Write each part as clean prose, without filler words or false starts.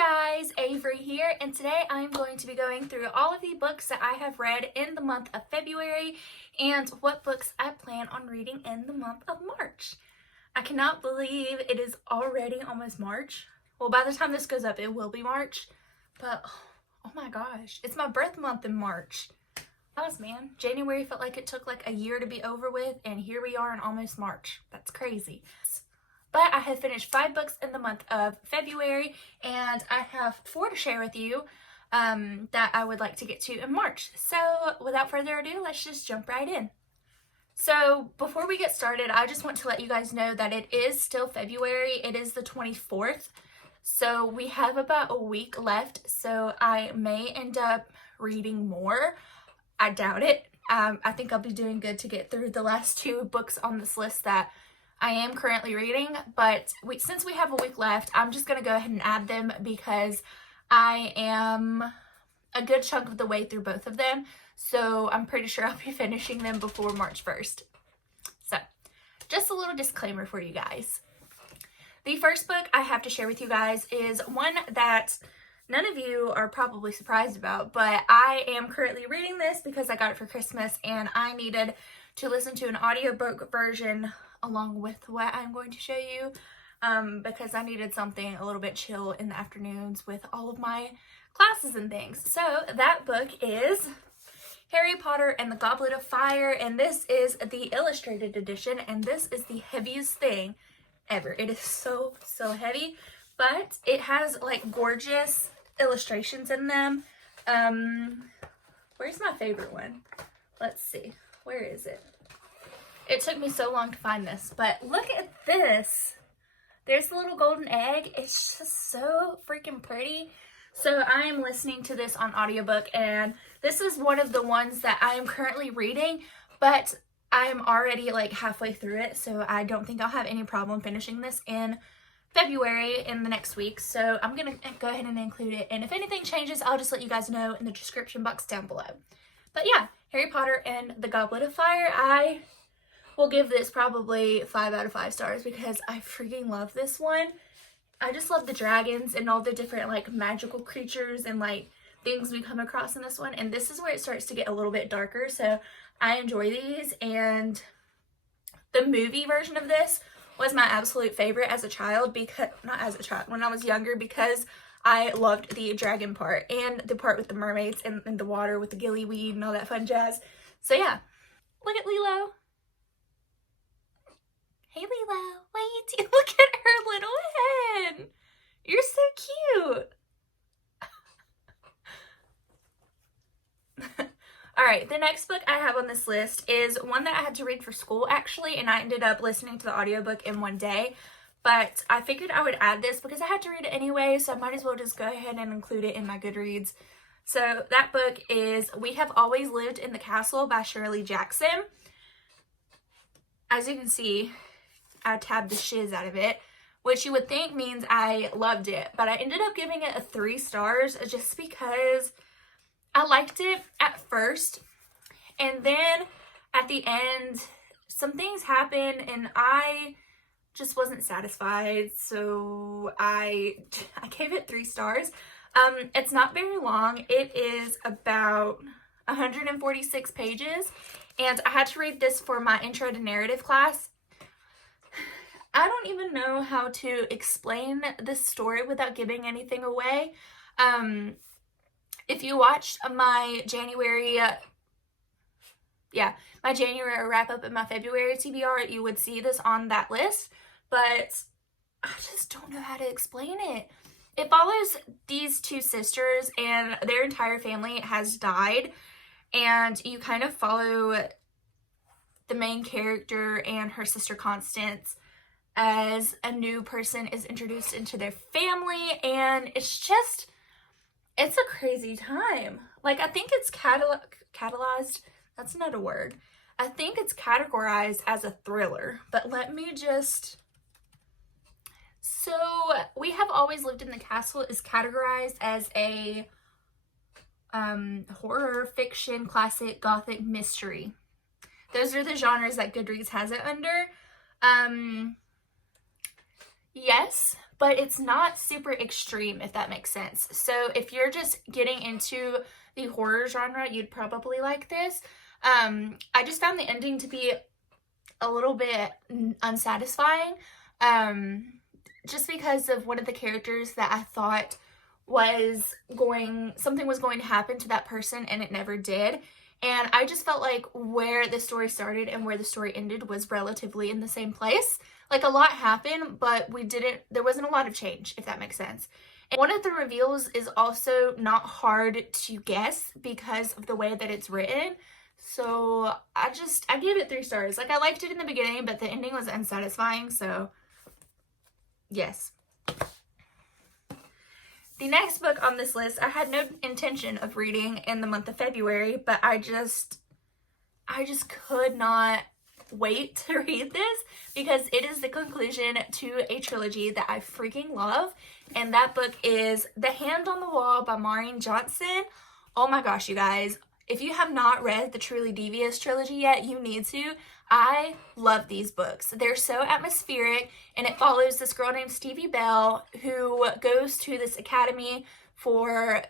guys, Avery here, and today I'm going to be going through all of the books that I have read in the month of February and what books I plan on reading in the month of March. I cannot believe it is already almost March. Well, by the time this goes up, it will be March, but oh my gosh, it's my birth month in March. Man, January felt like it took like a year to be over with, and here we are in almost March. That's crazy. But I have finished 5 books in the month of February, and I have 4 to share with you that I would like to get to in March. So without further ado, let's just jump right in. So before we get started, I just want to let you guys know that it is still February. It is the 24th. So we have about a week left, so I may end up reading more. I doubt it. I think I'll be doing good to get through the last 2 books on this list that I am currently reading, but since we have a week left, I'm just going to go ahead and add them because I am a good chunk of the way through both of them, so I'm pretty sure I'll be finishing them before March 1st. So, just a little disclaimer for you guys. The first book I have to share with you guys is one that none of you are probably surprised about, but I am currently reading this because I got it for Christmas and I needed to listen to an audiobook version along with what I'm going to show you because I needed something a little bit chill in the afternoons with all of my classes and things. So that book is Harry Potter and the Goblet of Fire, and this is the illustrated edition, and this is the heaviest thing ever. It is so heavy, but it has like gorgeous illustrations in them. Where's my favorite one? Let's see. Where is it? It took me so long to find this, but look at this. There's the little golden egg. It's just so freaking pretty. So I am listening to this on audiobook, and this is one of the ones that I am currently reading, but I'm already like halfway through it, so I don't think I'll have any problem finishing this in February in the next week. So I'm gonna go ahead and include it, and if anything changes, I'll just let you guys know in the description box down below. But yeah, Harry Potter and the Goblet of Fire, I will give this probably 5 out of 5 stars because I freaking love this one. I just love the dragons and all the different like magical creatures and like things we come across in this one, and this is where it starts to get a little bit darker, so I enjoy these. And the movie version of this was my absolute favorite as a child, because not as a child, when I was younger, because I loved the dragon part and the part with the mermaids and the water with the gillyweed and all that fun jazz. So yeah, look at Lilo. Hey Lilo, what are you doing? Look at her little head. You're so cute. Alright, the next book I have on this list is one that I had to read for school actually, and I ended up listening to the audiobook in one day. But I figured I would add this because I had to read it anyway, so I might as well just go ahead and include it in my Goodreads. So that book is We Have Always Lived in the Castle by Shirley Jackson. As you can see, I tabbed the shiz out of it, which you would think means I loved it, but I ended up giving it a 3 stars just because I liked it at first, and then at the end, some things happened and I just wasn't satisfied, so I gave it 3 stars. It's not very long. It is about 146 pages, and I had to read this for my intro to narrative class. I don't even know how to explain this story without giving anything away. If you watched my January wrap up and my February TBR, you would see this on that list, but I just don't know how to explain it. It follows these 2 sisters, and their entire family has died, and you kind of follow the main character and her sister Constance as a new person is introduced into their family, and it's a crazy time. Like, I think it's catalyzed, that's not a word. I think it's categorized as a thriller, but let me just... So, We Have Always Lived in the Castle is categorized as a horror, fiction, classic, gothic, mystery. Those are the genres that Goodreads has it under. Yes, but it's not super extreme, if that makes sense. So if you're just getting into the horror genre, you'd probably like this. I just found the ending to be a little bit unsatisfying, just because of one of the characters that I thought something was going to happen to that person, and it never did. And I just felt like where the story started and where the story ended was relatively in the same place. Like, a lot happened, but there wasn't a lot of change, if that makes sense. And one of the reveals is also not hard to guess because of the way that it's written. So I gave it 3 stars. Like, I liked it in the beginning, but the ending was unsatisfying, so yes. The next book on this list, I had no intention of reading in the month of February, but I just could not wait to read this because it is the conclusion to a trilogy that I freaking love, and that book is The Hand on the Wall by Maureen Johnson. Oh my gosh, you guys. If you have not read the Truly Devious trilogy yet, you need to. I love these books. They're so atmospheric, and it follows this girl named Stevie Bell who goes to this academy for,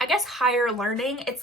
I guess, higher learning. It's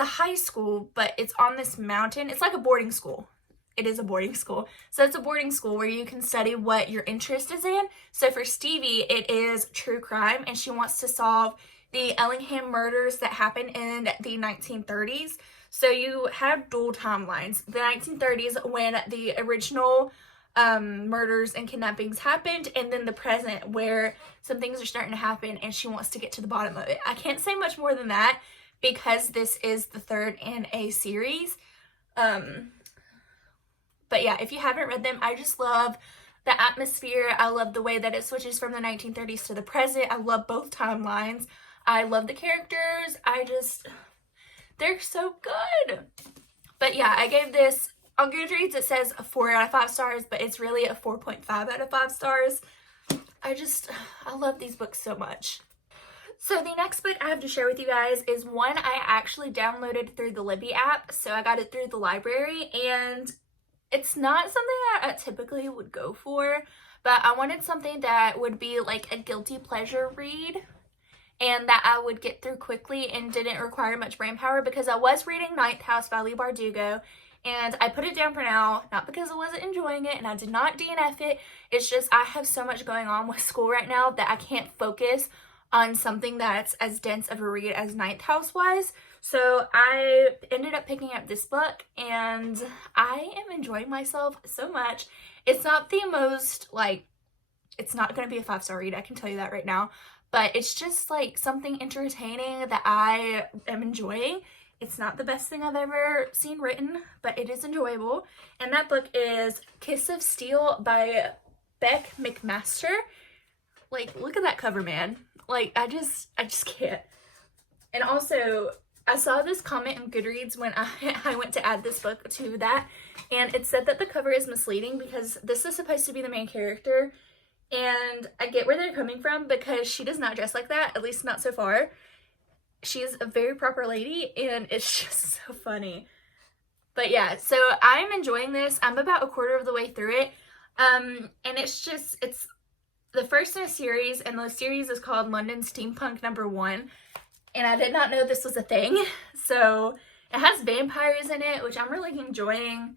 a high school, but it's on this mountain. It's like a boarding school. It is a boarding school. So it's a boarding school where you can study what your interest is in. So for Stevie, it is true crime, and she wants to solve the Ellingham murders that happened in the 1930s. So you have dual timelines. The 1930s, when the original murders and kidnappings happened, and then the present, where some things are starting to happen and she wants to get to the bottom of it. I can't say much more than that because this is the 3rd in a series. But yeah, if you haven't read them, I just love the atmosphere. I love the way that it switches from the 1930s to the present. I love both timelines. I love the characters. They're so good. But yeah, I gave this, on Goodreads it says a 4 out of 5 stars, but it's really a 4.5 out of 5 stars. I love these books so much. So the next book I have to share with you guys is one I actually downloaded through the Libby app. So I got it through the library, and it's not something that I typically would go for, but I wanted something that would be like a guilty pleasure read and that I would get through quickly and didn't require much brain power, because I was reading Ninth House by Leigh Bardugo, and I put it down for now, not because I wasn't enjoying it and I did not DNF it. It's just I have so much going on with school right now that I can't focus on something that's as dense of a read as Ninth House was. So I ended up picking up this book, and I am enjoying myself so much. It's not the most, it's not going to be a 5-star read, I can tell you that right now. But it's just something entertaining that I am enjoying. It's not the best thing I've ever seen written, but it is enjoyable. And that book is Kiss of Steel by Beck McMaster. Look at that cover, man. I just can't. And also, I saw this comment in Goodreads when I went to add this book to that, and it said that the cover is misleading because this is supposed to be the main character. And I get where they're coming from because she does not dress like that, at least not so far. She's a very proper lady, and it's just so funny. But yeah, so I'm enjoying this. I'm about a quarter of the way through it. And it's the first in a series, and the series is called London Steampunk #1. And I did not know this was a thing. So it has vampires in it, which I'm really enjoying.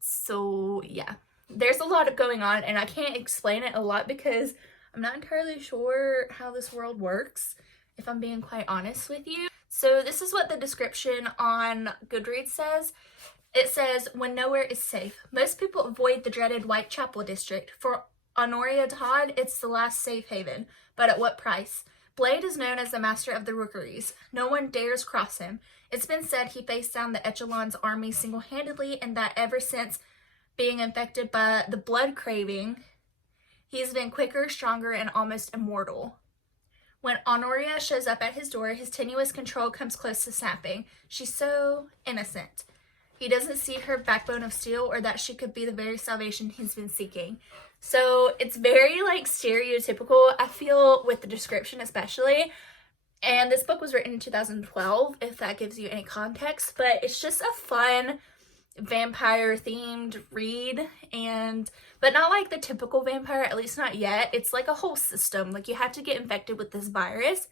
So yeah. There's a lot going on, and I can't explain it a lot because I'm not entirely sure how this world works, if I'm being quite honest with you. So this is what the description on Goodreads says. It says, when nowhere is safe, most people avoid the dreaded Whitechapel district. For Honoria Todd, it's the last safe haven. But at what price? Blade is known as the master of the rookeries. No one dares cross him. It's been said he faced down the Echelon's army single-handedly, and that ever since being infected by the blood craving, he's been quicker, stronger, and almost immortal. When Honoria shows up at his door, his tenuous control comes close to snapping. She's so innocent. He doesn't see her backbone of steel, or that she could be the very salvation he's been seeking. So it's very stereotypical, I feel, with the description especially. And this book was written in 2012, if that gives you any context. But it's just a fun vampire themed read, but not like the typical vampire, at least not yet. It's like a whole system. Like, you have to get infected with this virus.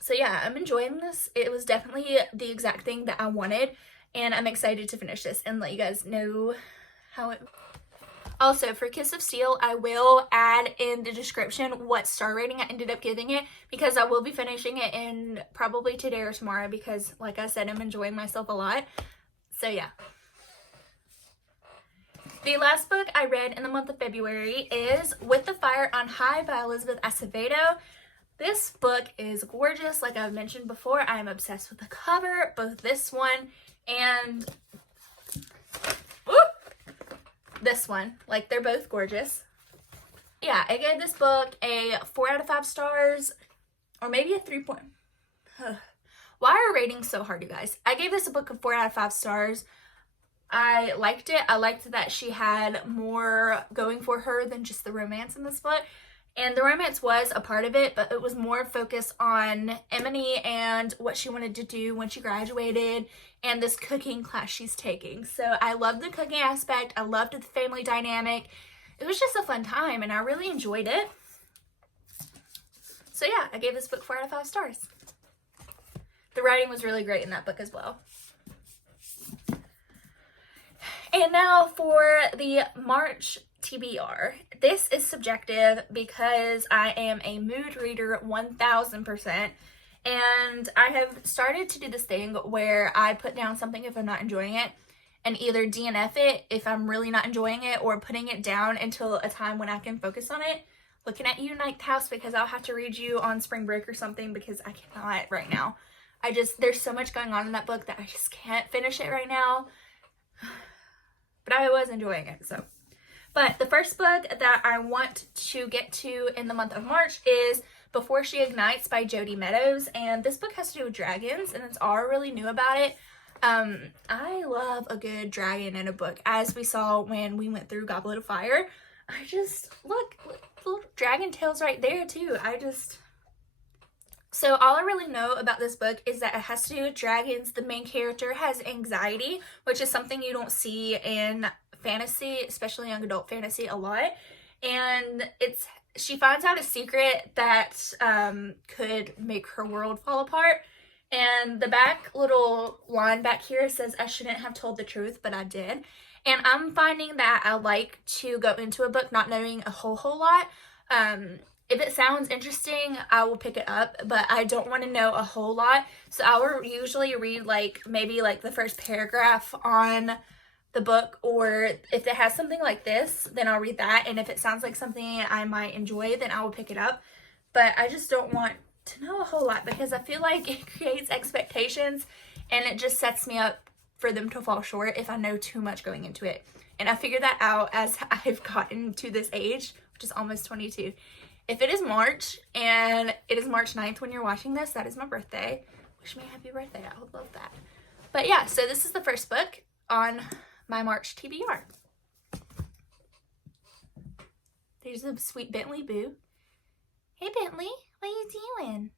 So yeah, I'm enjoying this. It was definitely the exact thing that I wanted, and I'm excited to finish this and let you guys know how it... Also, for Kiss of Steel, I will add in the description what star rating I ended up giving it, because I will be finishing it in probably today or tomorrow, because like I said, I'm enjoying myself a lot. So yeah. The last book I read in the month of February is With the Fire on High by Elizabeth Acevedo. This book is gorgeous. Like I've mentioned before, I am obsessed with the cover, both this one and this one. Like, they're both gorgeous. Yeah, I gave this book a 4 out of 5 stars, or maybe a 3 point. Why are ratings so hard, you guys? I gave this a book of 4 out of 5 stars. I liked it. I liked that she had more going for her than just the romance in this book. And the romance was a part of it, but it was more focused on Emily and what she wanted to do when she graduated and this cooking class she's taking. So I loved the cooking aspect. I loved the family dynamic. It was just a fun time, and I really enjoyed it. So yeah, I gave this book 4 out of 5 stars. The writing was really great in that book as well. And now for the March TBR. This is subjective because I am a mood reader 1000%, and I have started to do this thing where I put down something if I'm not enjoying it, and either DNF it if I'm really not enjoying it, or putting it down until a time when I can focus on it. Looking at you, Ninth House, because I'll have to read you on spring break or something, because I cannot right now. There's so much going on in that book that I just can't finish it right now. But I was enjoying it, so. But the first book that I want to get to in the month of March is Before She Ignites by Jodi Meadows. And this book has to do with dragons, and it's all really new about it. I love a good dragon in a book, as we saw when we went through Goblet of Fire. Look, little dragon tails right there too. So all I really know about this book is that it has to do with dragons. The main character has anxiety, which is something you don't see in fantasy, especially young adult fantasy, a lot. And she finds out a secret that could make her world fall apart. And the back little line back here says, I shouldn't have told the truth, but I did. And I'm finding that I like to go into a book not knowing a whole lot. If it sounds interesting, I will pick it up, but I don't want to know a whole lot. So I will usually read maybe the first paragraph on the book, or if it has something like this, then I'll read that. And if it sounds like something I might enjoy, then I will pick it up. But I just don't want to know a whole lot, because I feel like it creates expectations, and it just sets me up for them to fall short if I know too much going into it. And I figured that out as I've gotten to this age, which is almost 22. If it is March, and it is March 9th when you're watching this, that is my birthday. Wish me a happy birthday. I would love that. But yeah, so this is the first book on my March TBR. There's a sweet Bentley Boo. Hey Bentley, what are you doing?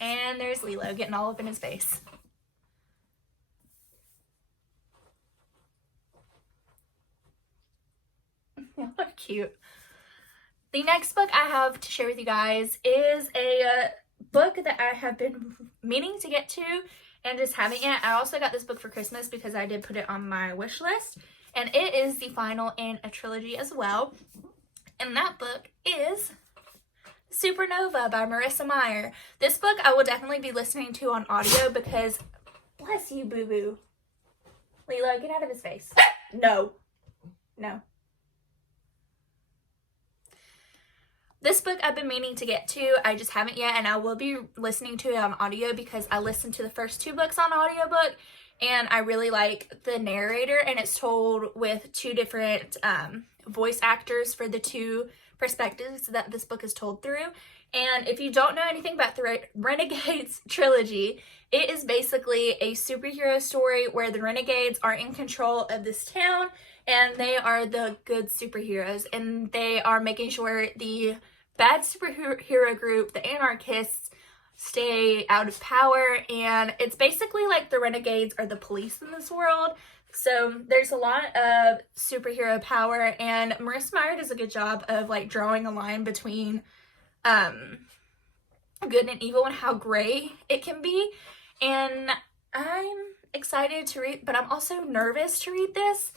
And there's Lilo getting all up in his face. Y'all are cute. The next book I have to share with you guys is a book that I have been meaning to get to and just haven't yet. I also got this book for Christmas because I did put it on my wish list, and it is the final in a trilogy as well. And that book is Supernova by Marissa Meyer. This book I will definitely be listening to on audio because, bless you, boo-boo. Lilo, get out of his face. No. This book I've been meaning to get to, I just haven't yet, and I will be listening to it on audio because I listened to the first 2 books on audiobook, and I really like the narrator, and it's told with 2 different voice actors for the 2 perspectives that this book is told through. And if you don't know anything about the Renegades trilogy, it is basically a superhero story where the Renegades are in control of this town, and they are the good superheroes, and they are making sure the bad superhero group, the anarchists, stay out of power, and it's basically like the renegades are the police in this world. So there's a lot of superhero power, and Marissa Meyer does a good job of like drawing a line between good and evil and how gray it can be. And I'm excited to read, but I'm also nervous to read this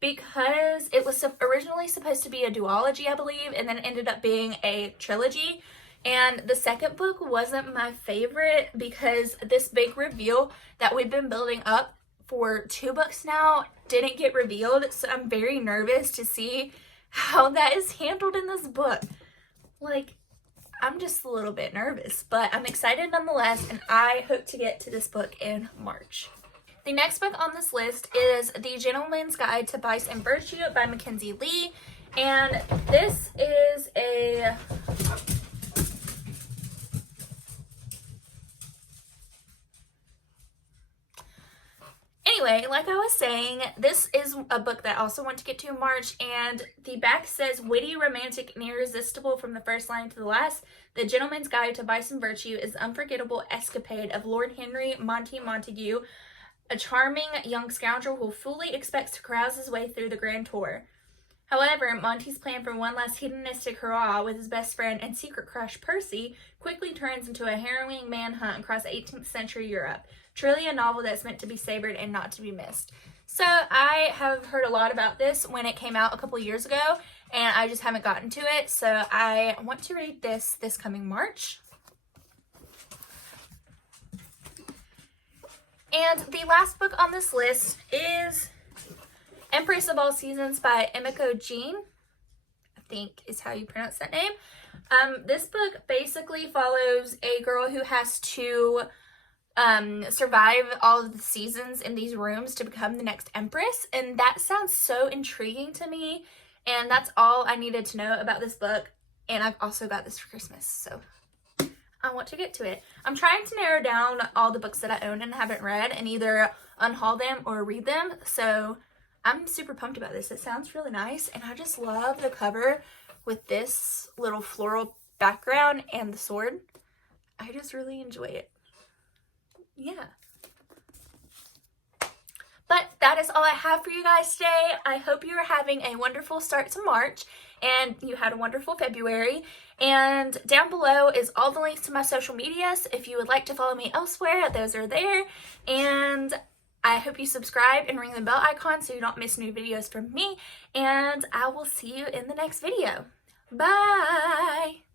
because it was originally supposed to be a duology, I believe, and then it ended up being a trilogy. And the second book wasn't my favorite because this big reveal that we've been building up for 2 books now didn't get revealed. So I'm very nervous to see how that is handled in this book. Like, I'm just a little bit nervous, but I'm excited nonetheless, and I hope to get to this book in March. The next book on this list is The Gentleman's Guide to Vice and Virtue by Mackenzie Lee, and this is a Anyway, like I was saying, this is a book that I also want to get to in March, and the back says, witty, romantic, and irresistible from the first line to the last, The Gentleman's Guide to Vice and Virtue is the unforgettable escapade of Lord Henry Montague, a charming young scoundrel who fully expects to carouse his way through the grand tour. However, Monty's plan for one last hedonistic hurrah with his best friend and secret crush Percy quickly turns into a harrowing manhunt across 18th century Europe. Truly a novel that's meant to be savored and not to be missed. So I have heard a lot about this when it came out a couple years ago, and I just haven't gotten to it. So I want to read this coming March. And the last book on this list is Empress of All Seasons by Emiko Jean, I think is how you pronounce that name. This book basically follows a girl who has to survive all of the seasons in these rooms to become the next empress, and that sounds so intriguing to me, and that's all I needed to know about this book. And I've also got this for Christmas, so I want to get to it. I'm trying to narrow down all the books that I own and haven't read and either unhaul them or read them, so I'm super pumped about this. It sounds really nice, and I just love the cover with this little floral background and the sword. I just really enjoy it. Yeah. But that is all I have for you guys today. I hope you are having a wonderful start to March and you had a wonderful February. And down below is all the links to my social medias. If you would like to follow me elsewhere, those are there. And I hope you subscribe and ring the bell icon so you don't miss new videos from me. And I will see you in the next video. Bye!